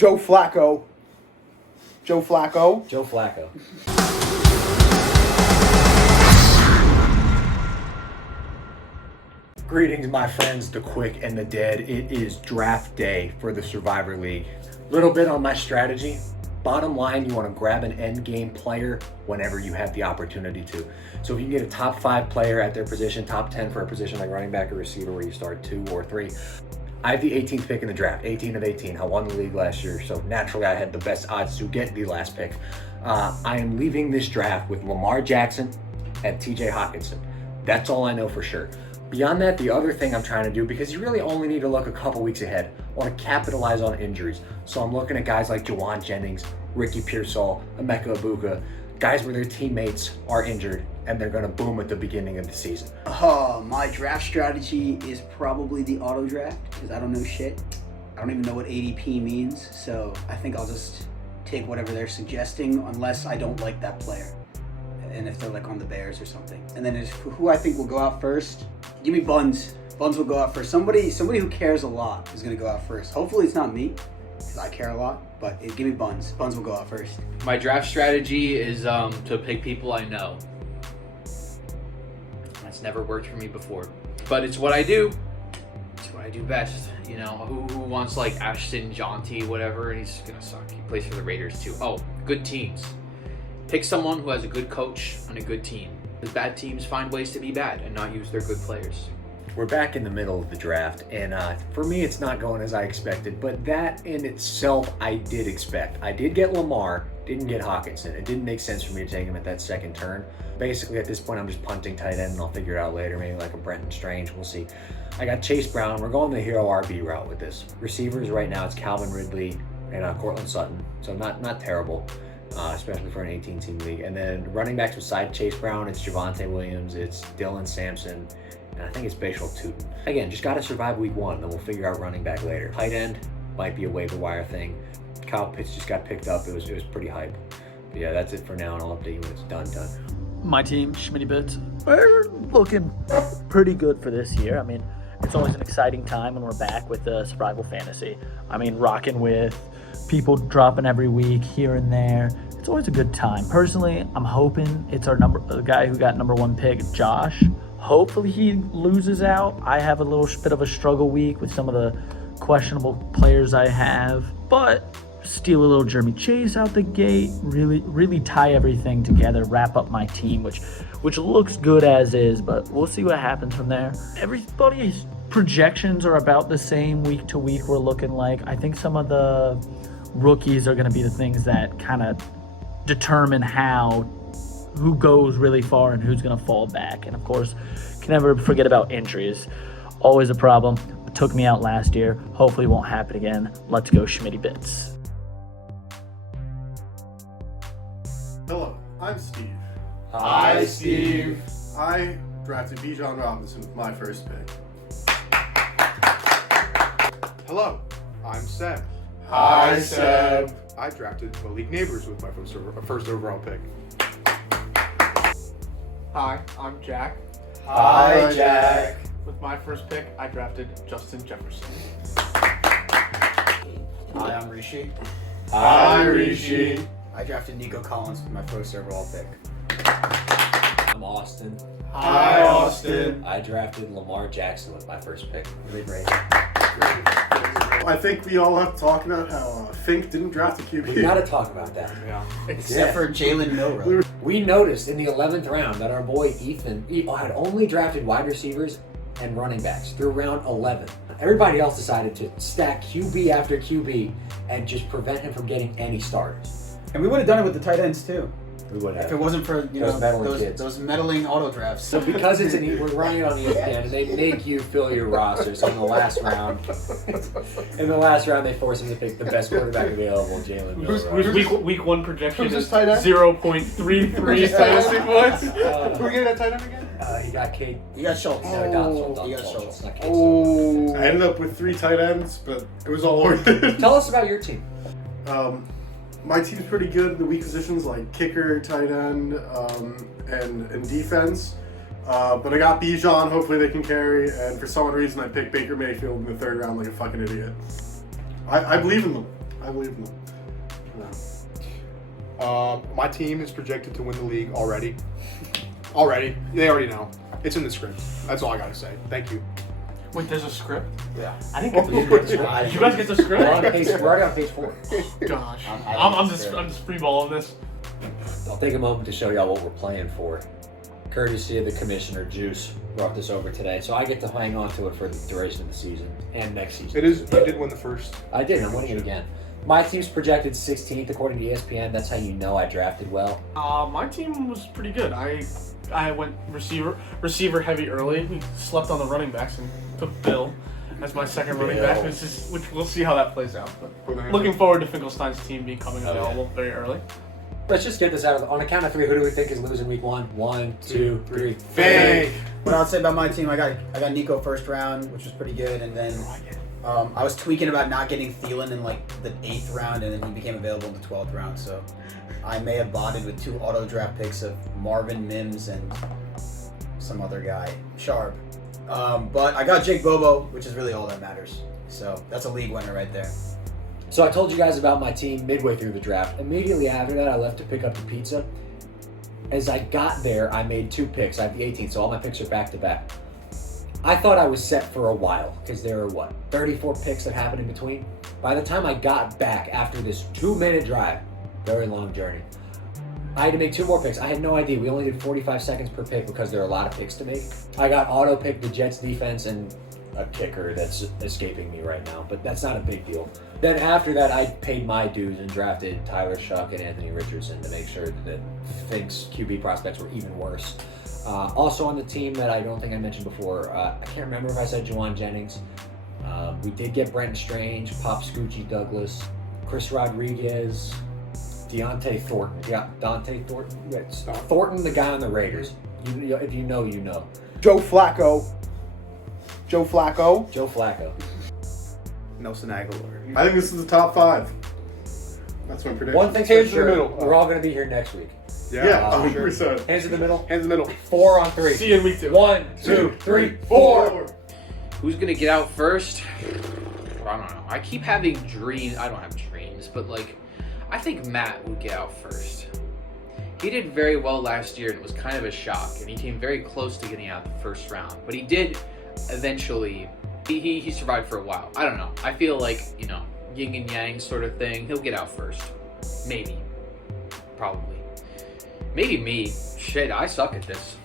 Joe Flacco. Joe Flacco. Joe Flacco. Greetings, my friends, the quick and the dead. It is draft day for the Survivor League. Little bit on my strategy. Bottom line, you want to grab an end game player whenever you have the opportunity to. So if you can get a top 5 player at their position, top 10 for a position like running back or receiver where you start 2 or 3. I have the 18th pick in the draft, 18 of 18. I won the league last year, so naturally I had the best odds to get the last pick. I am leaving this draft with Lamar Jackson and TJ Hockenson. That's all I know for sure. Beyond that, the other thing I'm trying to do, because you really only need to look a couple weeks ahead, I want to capitalize on injuries. So I'm looking at guys like Jawan Jennings, Ricky Pearsall, Emeka Ibuka, guys where their teammates are injured and they're going to boom at the beginning of the season. My draft strategy is probably the auto draft because I don't know shit. I don't even know what ADP means, so I think I'll just take whatever they're suggesting unless I don't like that player. And if they're like on the Bears or something. And then who I think will go out first, give me Buns. Buns will go out first. Somebody who cares a lot is going to go out first. Hopefully it's not me because I care a lot, but give me Buns. Buns will go out first. My draft strategy is to pick people I know. That's never worked for me before, but it's what I do. It's what I do best. You know, who wants like Ashton Jaunty, whatever, and he's gonna suck. He plays for the Raiders too. Oh, good teams. Pick someone who has a good coach and a good team. Because bad teams find ways to be bad and not use their good players. We're back in the middle of the draft, and for me, it's not going as I expected, but that in itself, I did expect. I did get Lamar, didn't get Hockenson. It didn't make sense for me to take him at that second turn. Basically, at this point, I'm just punting tight end, and I'll figure it out later, maybe like a Brenton Strange, we'll see. I got Chase Brown. We're going the hero RB route with this. Receivers right now, it's Calvin Ridley and Cortland Sutton, so not terrible. Especially for an 18-team league. And then running backs beside Chase Brown, it's Javonte Williams, it's Dylan Sampson, and I think it's Bashal Tutin. Again, just got to survive week 1, then we'll figure out running back later. Tight end might be a waiver wire thing. Kyle Pitts just got picked up. It was pretty hype. But yeah, that's it for now, and I'll update you when it's done. My team, Schmitty Bits, are looking pretty good for this year. I mean, it's always an exciting time when we're back with the Survival Fantasy. I mean, rocking with people dropping every week here and there. It's always a good time. Personally, I'm hoping it's the guy who got number 1 pick, Josh. Hopefully he loses out. I have a little bit of a struggle week with some of the questionable players I have, but steal a little Jeremy Chase out the gate, really tie everything together, wrap up my team, which looks good as is, but we'll see what happens from there. Everybody's projections are about the same week to week. We're looking like, I think some of the rookies are going to be the things that kind of determine who goes really far and who's going to fall back. And of course, can never forget about injuries. Always a problem. It took me out last year. Hopefully it won't happen again. Let's go Schmitty Bits. Hello, I'm Steve. Hi, Steve. I drafted Bijan Robinson with my first pick. Hello, I'm Seb. Hi, Seb. I drafted Malik Neighbors with my first overall pick. Hi, I'm Jack. Hi, Jack. With my first pick, I drafted Justin Jefferson. Hi, I'm Rishi. Hi, Rishi. I drafted Nico Collins with my first overall pick. I'm Austin. Hi, Austin. I drafted Lamar Jackson with my first pick. I think we all have to talk about how Fink didn't draft a QB. We got to talk about that. Yeah. Except for Jalen Milrow. We noticed in the 11th round that our boy Ethan had only drafted wide receivers and running backs through round 11. Everybody else decided to stack QB after QB and just prevent him from getting any starters. And we would have done it with the tight ends too. We would have. If it wasn't for those meddling auto drafts. So because we're running it on ESPN, and they make you fill your roster. So in the last round, they force him to pick the best quarterback available, Jalen Milrow. Week 1 projection Who's is this tight end? 0.33 fantasy points. Who are we getting that tight end again? He got Kate. He got Schultz. He got Schultz. Not Kate. Oh. I ended up with 3 tight ends, but it was all worth it. Tell us about your team. My team's pretty good in the weak positions like kicker, tight end, and defense. But I got Bijan, hopefully they can carry, and for some reason I picked Baker Mayfield in the 3rd round like a fucking idiot. I believe in them. I believe in them. My team is projected to win the league already. Already. They already know. It's in the script. That's all I gotta say. Thank you. Wait, there's a script? Yeah. I didn't get the script. Did you guys get the script? We're already on page 4. Gosh. I I'm didn't get just freeballing this. I'll take a moment to show y'all what we're playing for. Courtesy of the commissioner, Juice brought this over today, so I get to hang on to it for the duration of the season and next season. It is. You did win the first. I did. I'm winning it again. My team's projected 16th according to ESPN. That's how you know I drafted well. My team was pretty good. I went receiver heavy early. We slept on the running backs and took Bill as my second running back, which we'll see how that plays out. But looking forward to Finkelstein's team becoming available very early. Let's just get this out of on a count of 3. Who do we think is losing week 1? 1, 2, 3. Fake. What I'll say about my team, I got Nico first round, which was pretty good, and then I was tweaking about not getting Thielen in like the 8th round, and then he became available in the 12th round. So I may have botted with 2 auto draft picks of Marvin Mims and some other guy, Sharp. But I got Jake Bobo, which is really all that matters. So that's a league winner right there. So I told you guys about my team midway through the draft. Immediately after that, I left to pick up the pizza. As I got there, I made 2 picks. I have the 18th, so all my picks are back to back. I thought I was set for a while because there are 34 picks that happened in between. By the time I got back after this 2-minute drive, very long journey, I had to make 2 more picks. I had no idea. We only did 45 seconds per pick because there are a lot of picks to make. I got auto picked the Jets defense and a kicker that's escaping me right now, but that's not a big deal. Then after that, I paid my dues and drafted Tyler Shuck and Anthony Richardson to make sure that Fink's QB prospects were even worse. Also on the team that I don't think I mentioned before, I can't remember if I said Juwan Jennings. We did get Brenton Strange, Pop Scoochie Douglas, Chris Rodriguez, Deontay Thornton. Yeah, Dante Thornton. Yes. Thornton, the guy on the Raiders. If you know, you know. Joe Flacco. Joe Flacco. Joe Flacco. Nelson Aguilar. I think this is the top 5. That's my prediction. One thing's for Hands in the sure, middle. we're all going to be here next week. Yeah, sure. 100%. Hands in the middle. Hands in the middle. 4 on 3. See you in week 2. 1, 2, 3, 4. Who's gonna get out first? I don't know. I keep having dreams. I don't have dreams, but I think Matt would get out first. He did very well last year, and it was kind of a shock. And he came very close to getting out the first round, but he did eventually. He survived for a while. I don't know. I feel like yin and yang sort of thing. He'll get out first, maybe, probably, maybe me. Shit, I suck at this.